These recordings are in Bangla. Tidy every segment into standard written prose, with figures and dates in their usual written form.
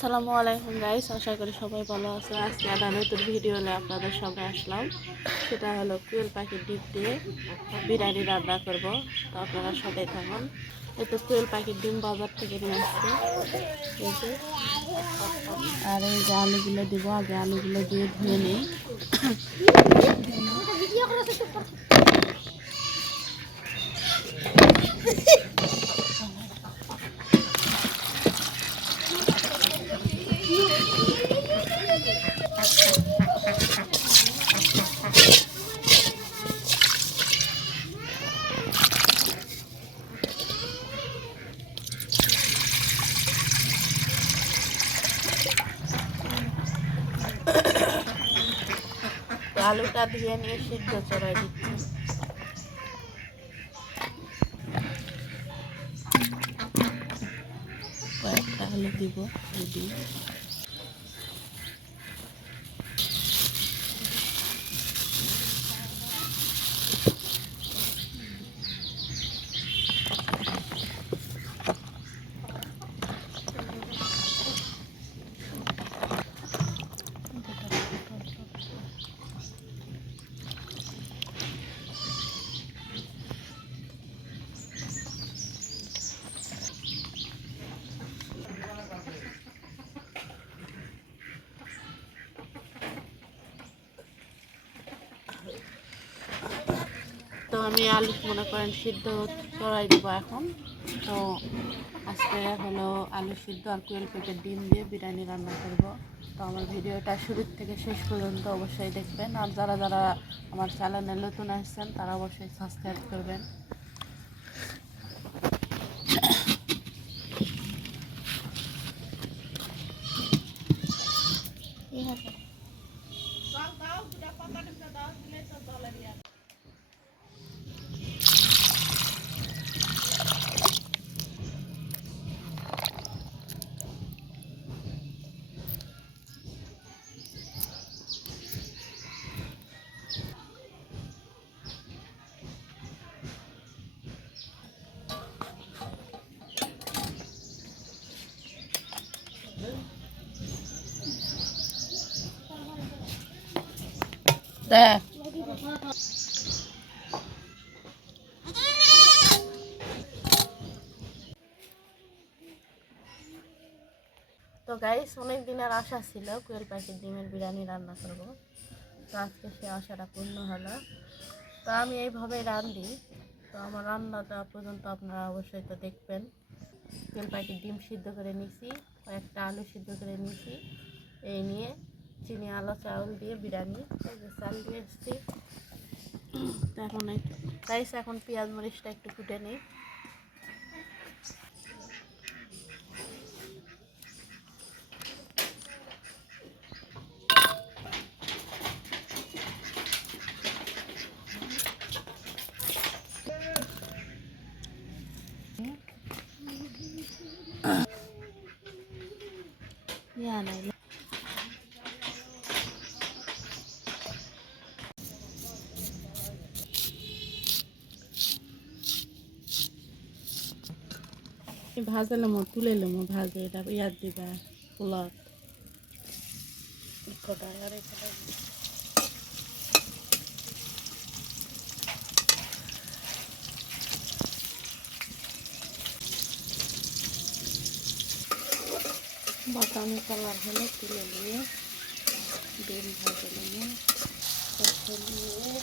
আসসালামু আলাইকুম গাইস, আশা করি সবাই ভালো আছে। আজকে একটা নতুন ভিডিও নিয়ে আপনাদের সামনে আসলাম। সেটা হলো কোয়েল পাখির ডিম দিয়ে বিরিয়ানি রান্না করব। তো আপনারা সাথে থাকুন। এই তো কোয়েল পাখির ডিম বাজার থেকে নিয়ে আসছি। এই যে আর এই যে আলুগুলো দিব, আগে আলুগুলো দিয়ে ধুয়ে নিই। আলুটা ধুয়ে নিয়ে সিদ্ধ চড়াই দিচ্ছি। কয়েকটা আলু দিব যদি তো আমি আলু মনে করেন সিদ্ধ চড়াই দেবো এখন। তো আজকে হলো আলু সিদ্ধ আর কোয়েল পাখির ডিম দিয়ে বিরিয়ানি রান্না করব। তো আমার ভিডিওটা শুরু থেকে শেষ পর্যন্ত অবশ্যই দেখবেন, আর যারা যারা আমার চ্যানেলে নতুন আসছেন তারা অবশ্যই সাবস্ক্রাইব করবেন। দেখ তো গাইস, অনেক দিনের আশা ছিল কোয়েল পাখির ডিমের বিরিয়ানি রান্না করব। তো আজকে সে আশাটা পূর্ণ হলো। তো আমি এইভাবেই রান্ধি। তো আমার রান্নাটা পর্যন্ত আপনারা অবশ্যই তো দেখবেন। কোয়েল পাখির ডিম সিদ্ধ করে নিয়েছি, কয়েকটা আলু সিদ্ধ করে নিয়েছি। এই নিয়ে চিনি আলো চাউল দিয়ে বিরিয়ানি চাল দিয়ে এসেছি। তো এখন গাইস, এখন পেঁয়াজ মরিচটা একটু কুটে নিই। ভাজালাম, তুলে এলাম, ভাজে এটা ইয়াদ দিবা পোলাত আর বাদামি কালার হলে তুলে নিয়ে ডিম ভাজে নিয়ে নিয়ে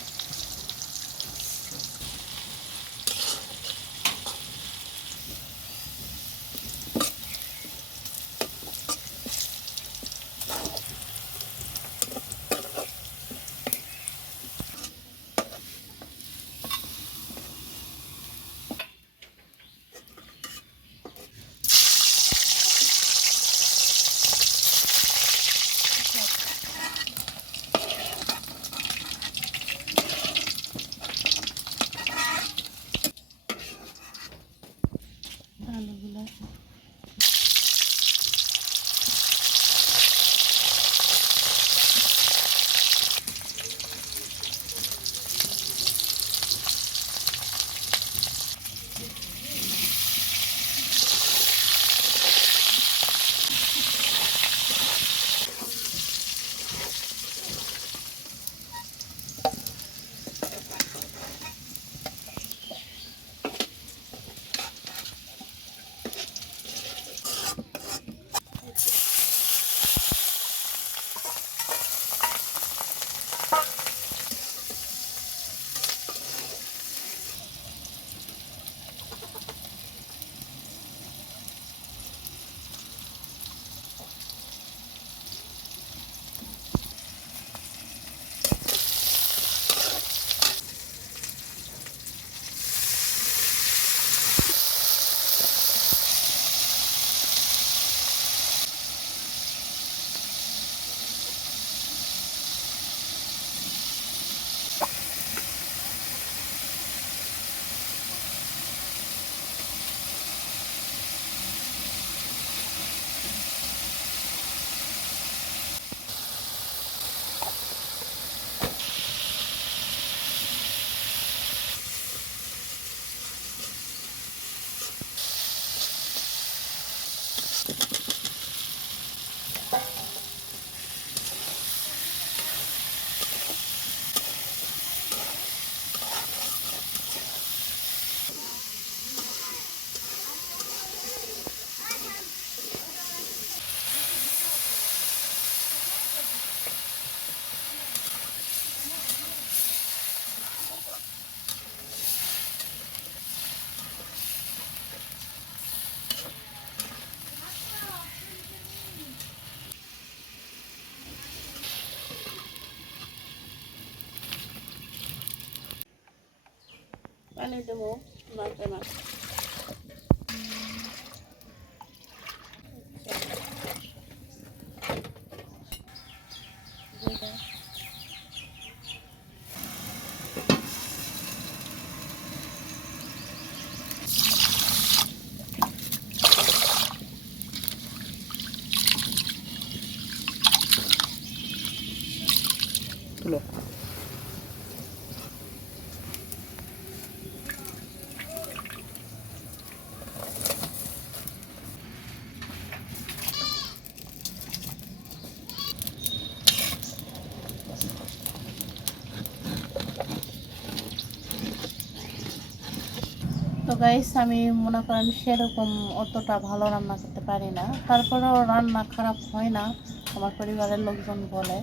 পানি দেবো নাড়তে নাড়তে। তুলো তো গাইস আমি মনে করেন সেরকম অতটা ভালো রান্না করতে পারি না, তারপরেও রান্না খারাপ হয় না আমার পরিবারের লোকজন বলে।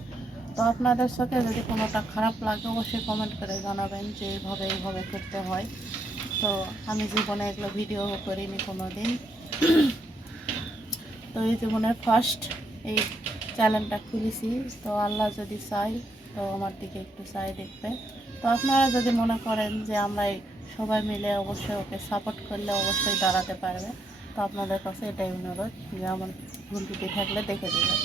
তো আপনাদের চোখে যদি কোনোটা খারাপ লাগে অবশ্যই কমেন্ট করে জানাবেন যে এইভাবে করতে হয়। তো আমি জীবনে এগুলো ভিডিও করিনি কোনো দিন, তো এই জীবনের ফার্স্ট এই চ্যানেলটা খুলেছি। তো আল্লাহ যদি চাই তো আমার দিকে একটু চাই দেখবে। তো আপনারা যদি মনে করেন যে আমরা সবাই মিলে অবশ্যই ওকে সাপোর্ট করলে অবশ্যই দাঁড়াতে পারবে। তো আপনাদের কাছে এটাই অনুরোধ যে আমার ভুল ত্রুটি থাকলে দেখে দেবেন।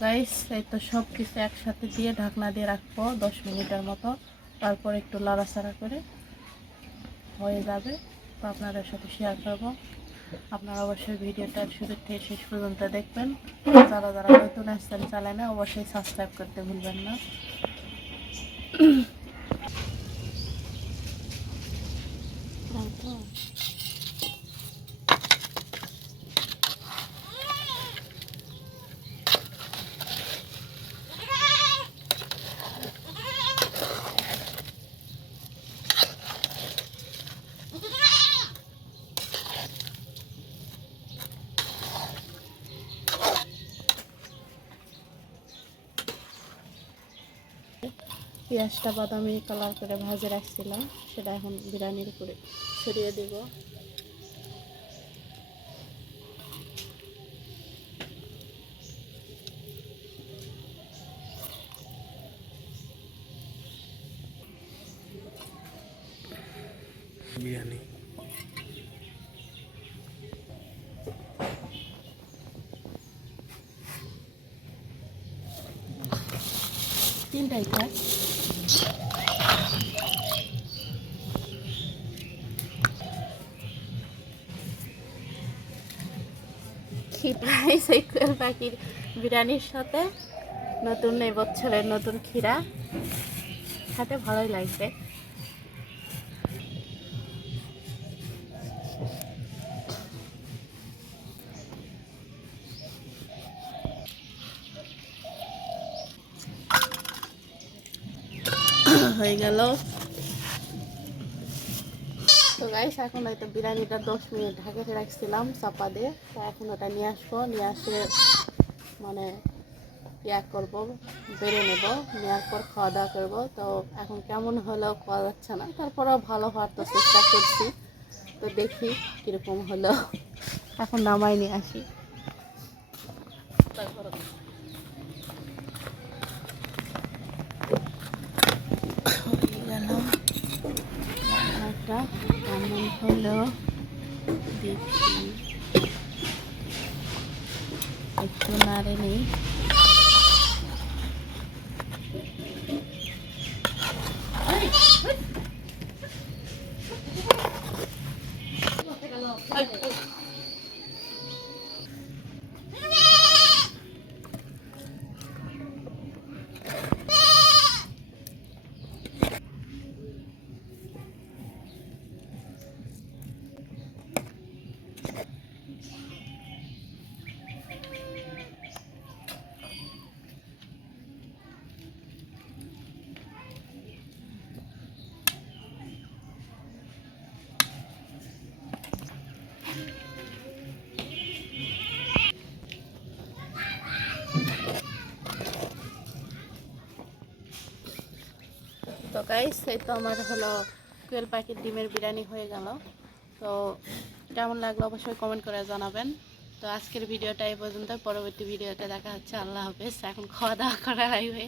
গাইস এই তো সব কিছু একসাথে দিয়ে ঢাকনা দিয়ে রাখবো 10 মিনিটের মতো, তারপর একটু লাড়াচাড়া করে হয়ে যাবে। তো আপনাদের সাথে শেয়ার করব। আপনারা অবশ্যই ভিডিওটা শুরু থেকে শেষ পর্যন্ত দেখবেন। যারা যারা নতুন আসছেন চ্যানেলে অবশ্যই সাবস্ক্রাইব করতে ভুলবেন না। পেঁয়াজটা বাদামি কালার করে ভাজে রাখছিলাম, সেটা এখন বিরিয়ানির উপরে ছড়িয়ে দেব। বিরিয়ানি তিনটাই খায়। সেই কোয়েল পাখির বিরিয়ানির সাথে নতুন এই বছরের নতুন ক্ষীরা খেতে ভালোই লাগবে। হয়ে গেল। তো গাইস এখন হয়তো বিরিয়ানিটা 10 মিনিট ঢাকে রাখছিলাম চাপা দিয়ে। তো এখন ওটা নিয়ে আসবো, নিয়ে আসলে মানে ইয়া করবো, বেড়ে নেব, নেওয়ার পর খাওয়া দাওয়া করবো। তো এখন কেমন হলো খাওয়া যাচ্ছে না, তারপরেও ভালো হওয়ার তো চেষ্টা করছি। তো দেখি কীরকম হলো। এখন নামাই নিয়ে আসি। তারপর রান্নাটা কেমন হলো দেখি, একটু নাড়ে নেই। তো গাইস এই তো আমার হলো কোয়েল পাখির ডিমের বিরিয়ানি হয়ে গেল। তো কেমন লাগলো অবশ্যই কমেন্ট করে জানাবেন। তো আজকের ভিডিওটা এই পর্যন্ত, পরবর্তী ভিডিওতে দেখা হচ্ছে। আল্লাহ হাফেজ। এখন খাওয়া দাওয়া করার আগে